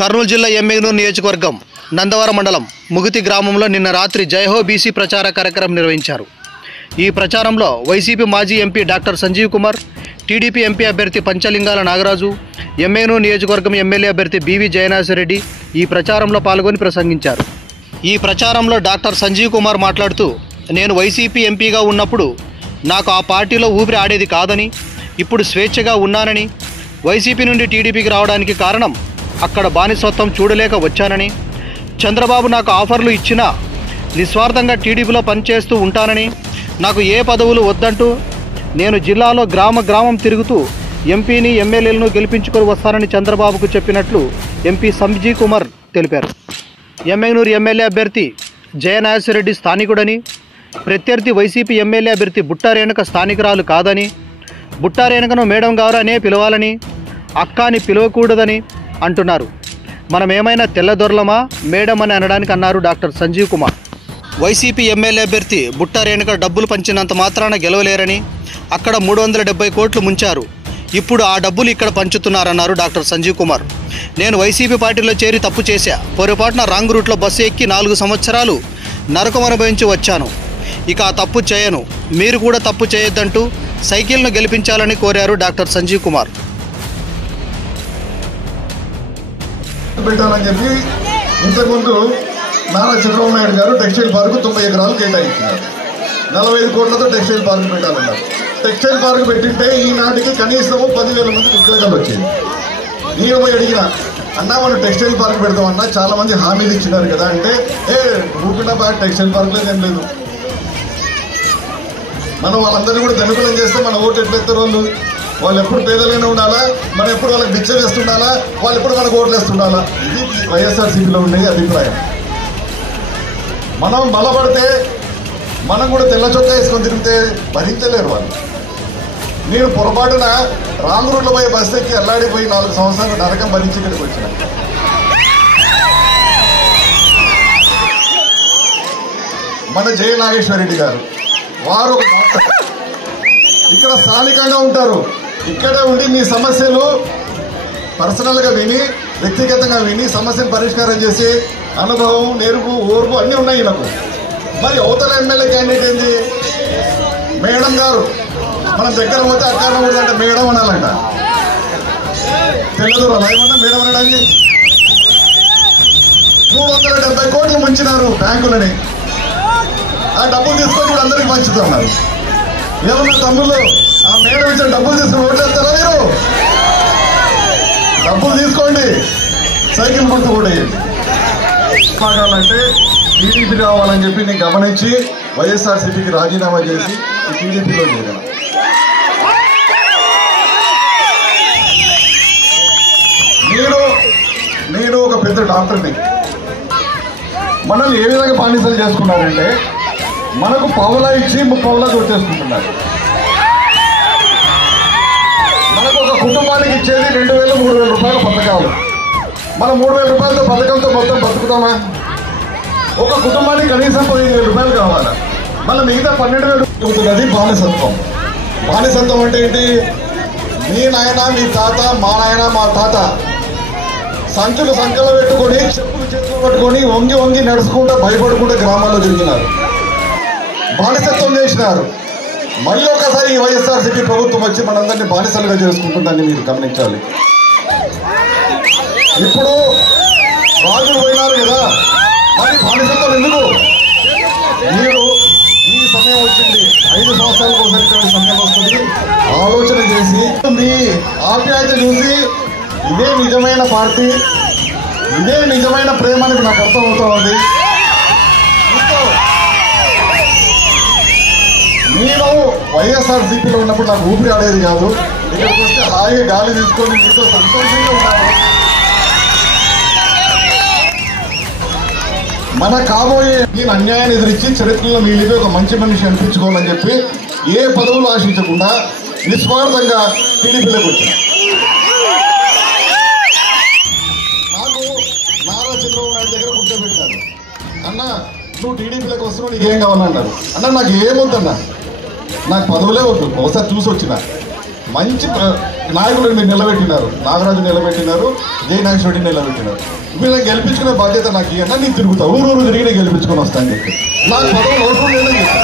కర్నూలు జిల్లా ఎమ్మెగనూరు నియోజకవర్గం నందవరం మండలం ముగితి గ్రామంలో నిన్న రాత్రి జైహో బీసీ ప్రచార కార్యక్రమం నిర్వహించారు. ఈ ప్రచారంలో వైసీపీ మాజీ MP doctor Sanjeev Kumar, TDP MP అభ్యర్థి పంచలింగాల నాగరాజు, ఎమ్మెగనూరు నియోజకవర్గం ఎమ్మెల్యే అభ్యర్థి బీవీ జయనాథరెడ్డి ఈ ప్రచారంలో పాల్గొని ప్రసంగించారు. ఈ ప్రచారంలో డాక్టర్ సంజీవ్ కుమార్ మాట్లాడుతూ, నేను వైసీపీ ఎంపీగా ఉన్నప్పుడు నాకు ఆ పార్టీలో ఊపిరి ఆడేది కాదని, ఇప్పుడు స్వేచ్ఛగా ఉన్నానని, వైసీపీ నుండి టీడీపీకి రావడానికి కారణం అక్కడ బానిసత్వం చూడలేక వచ్చానని, చంద్రబాబు నాకు ఆఫర్లు ఇచ్చినా నిస్వార్థంగా టీడీపీలో పనిచేస్తూ ఉంటానని, నాకు ఏ పదవులు వద్దంటూ నేను జిల్లాలో గ్రామం తిరుగుతూ ఎంపీని ఎమ్మెల్యేలను గెలిపించుకొని వస్తానని చంద్రబాబుకు చెప్పినట్లు ఎంపీ సంజీవ్ కుమార్ తెలిపారు. ఎమ్మెగనూరు ఎమ్మెల్యే అభ్యర్థి జయనాథరెడ్డి స్థానికుడని, ప్రత్యర్థి వైసీపీ ఎమ్మెల్యే అభ్యర్థి బుట్టా రేణుక స్థానికురాలు కాదని, బుట్టా రేణుకను మేడం గారనే పిలవాలని, అక్కాని పిలవకూడదని అంటున్నారు. మనం ఏమైనా తెల్లదొరలమా మేడం అని అనడానికి అన్నారు డాక్టర్ సంజీవ్ కుమార్. వైసీపీ ఎమ్మెల్యే అభ్యర్థి బుట్టా రేణుక డబ్బులు పంచినంత మాత్రాన గెలవలేరని, అక్కడ 370 కోట్లు ముంచారు, ఇప్పుడు ఆ డబ్బులు ఇక్కడ పంచుతున్నారన్నారు డాక్టర్ సంజీవ్ కుమార్. నేను వైసీపీ పార్టీలో చేరి తప్పు చేశా, పొరపాటున రాంగ్ రూట్లో బస్సు ఎక్కి 4 సంవత్సరాలు నరకం అనుభవించి వచ్చాను, ఇక ఆ తప్పు చేయను, మీరు కూడా తప్పు చేయొద్దంటూ సైకిల్ను గెలిపించాలని కోరారు డాక్టర్ సంజీవ్ కుమార్. పెట్టాలని చెప్పి ఇంతకుముందు నారా చంద్రబాబు నాయుడు గారు టెక్స్టైల్ పార్కు 90 ఎకరాలు కేటాయించారు. 45 కోట్లతో టెక్స్టైల్ పార్క్ పెట్టాలన్నారు. టెక్స్టైల్ పార్క్ పెట్టింటే ఈనాటికి కనీసం 10,000 మందికి ఉద్యోగాలు వచ్చేది. నేను పోయి అడిగిన, అన్నా మనం టెక్స్టైల్ పార్క్ పెడతామన్నా, చాలా మంది హామీలు ఇచ్చినారు కదా అంటే, ఊపిన టెక్స్టైల్ పార్క్ లేదు, ఏం లేదు. మనం వాళ్ళందరినీ కూడా ధనికులం చేస్తే మన ఓటు ఎట్లెత్తారు వాళ్ళు ఎప్పుడు పేదలైనా ఉండాలా, మనం ఎప్పుడు వాళ్ళకి బిచ్చ వేస్తుండాలా, వాళ్ళు ఎప్పుడు మనకు ఓట్లు వేస్తుండాలా. ఇది వైఎస్ఆర్సీపీలో ఉండే అభిప్రాయం. మనం బలపడితే మనం కూడా తెల్ల చొక్కా వేసుకొని తిరిగితే భరించలేరు వాళ్ళు. నేను పొరపాటున రాంగ్ రూట్లో పోయి బస్సు ఎక్కి అల్లాడిపోయి 4 సంవత్సరాలు నరకం భరించి ఇక్కడికి వచ్చిన. మన జయ నాగేశ్వరరెడ్డి గారు వారు ఒక డాక్టర్, ఇక్కడ స్థానికంగా ఉంటారు. ఇక్కడే ఉండి మీ సమస్యలు పర్సనల్గా విని, వ్యక్తిగతంగా విని సమస్యను పరిష్కారం చేసి అనుభవం, నేర్పు, ఓర్పు అన్నీ ఉన్నాయి నాకు. మరి అవతల ఎమ్మెల్యే క్యాండిడేట్ ఏంది? మేడం గారు. మనం దగ్గర పోతే అక్కడ అంటే మేడం అనాలంట. తెల్లదూర ఏమన్నా మేడం అనడానికి 370 కోట్లు ముంచినారు బ్యాంకులని. ఆ డబ్బులు తీసుకొని కూడా అందరికి పంచుతున్నారు. ఏమన్నా తమ్ముళ్ళు, ఆ మేడం ఇచ్చిన డబ్బులు తీసుకుని ఓట్లేస్తారా మీరు? డబ్బులు తీసుకోండి, సైకిల్ గుర్తు కూడా మాట్లాడాలంటే టీడీపీ రావాలని చెప్పి నేను గమనించి వైఎస్ఆర్సీపీకి రాజీనామా చేసి టీడీపీలో చేరాను. నేను ఒక పెద్ద డాక్టర్ని. మనల్ని ఏ విధంగా బానిసలు చేసుకున్నారంటే, మనకు పావులా ఇచ్చి 30 పావులా కొట్టేసుకుంటున్నారు. మనకు ఒక కుటుంబానికి ఇచ్చేది 2,000, 3,000 రూపాయల పథకాలు. మనం 3,000 రూపాయలతో పథకంతో మొత్తం బతుకుతామా? ఒక కుటుంబానికి కనీసం 15,000 రూపాయలు కావాలి. మళ్ళీ మిగతా 12,000 అవుతున్నది బానిసత్వం. బానిసత్వం అంటే ఏంటి? మీ నాయన, మీ తాత, మా నాయన, మా తాత సంచులు సంఖ్యలో పెట్టుకొని, చెప్పులు చేతులు పట్టుకొని వంగి వంగి నడుచుకుంటూ భయపడుకుంటూ గ్రామాల్లో తిరిగినారు, బానిసత్వం చేసినారు. మళ్ళీ ఒకసారి ఈ వైఎస్ఆర్సీపీ ప్రభుత్వం వచ్చి మనందరినీ బానిసలుగా చేసుకుంటుందని మీరు గమనించాలి. ఇప్పుడు రాజులు పోయినారు కదా, మరి బానిసత్వం ఎందుకు? మీరు ఈ సమయం వచ్చింది, 5 సంవత్సరాలకు ఒకసారి సమయం వస్తుంది, ఆలోచన చేసి మీ ఆప్యాయత చూసి ఇదే నిజమైన పార్టీ, ఇదే నిజమైన ప్రేమ అని నాకు అర్థమవుతా ఉంది. నేను వైఎస్ఆర్సీపీలో ఉన్నప్పుడు నాకు ఊపిరి ఆడేది కాదు. ఇక్కడికి వస్తే హాయిగా గాలి తీసుకొని మీతో సంతోషంగా ఉన్నాను. మన కాబోయే నేను అన్యాయాన్ని ఎదిరించి చరిత్రలో మిగిలిపోయి ఒక మంచి మనిషి అనిపించుకోవాలని చెప్పి ఏ పదవులు ఆశించకుండా నిస్వార్థంగా టీడీపీలోకి వచ్చాను. నాకు నారా చంద్రబాబు నాయుడు దగ్గర కూర్చోబెట్టారు. అన్న, నువ్వు టీడీపీలోకి వస్తున్నావు, నీకేం కావాలన్నారు. అన్న, నాకు ఏమొద్దన్నా, నాకు పదవులే వద్దు, ఒకసారి చూసి వచ్చిన మంచి నాయకుడిని మీరు నిలబెట్టినారు. నాగరాజు నిలబెట్టినారు, జై నాగేశ్వరరెడ్డిని నిలబెట్టినారు. వీళ్ళని గెలిపించుకునే బాధ్యత నాకు ఇవ్వండి, నేను తిరుగుతా ఊరు తిరిగి నేను గెలిపించుకొని వస్తాను చెప్పి నాకు పదవులు అవసరం లేదని చెప్పి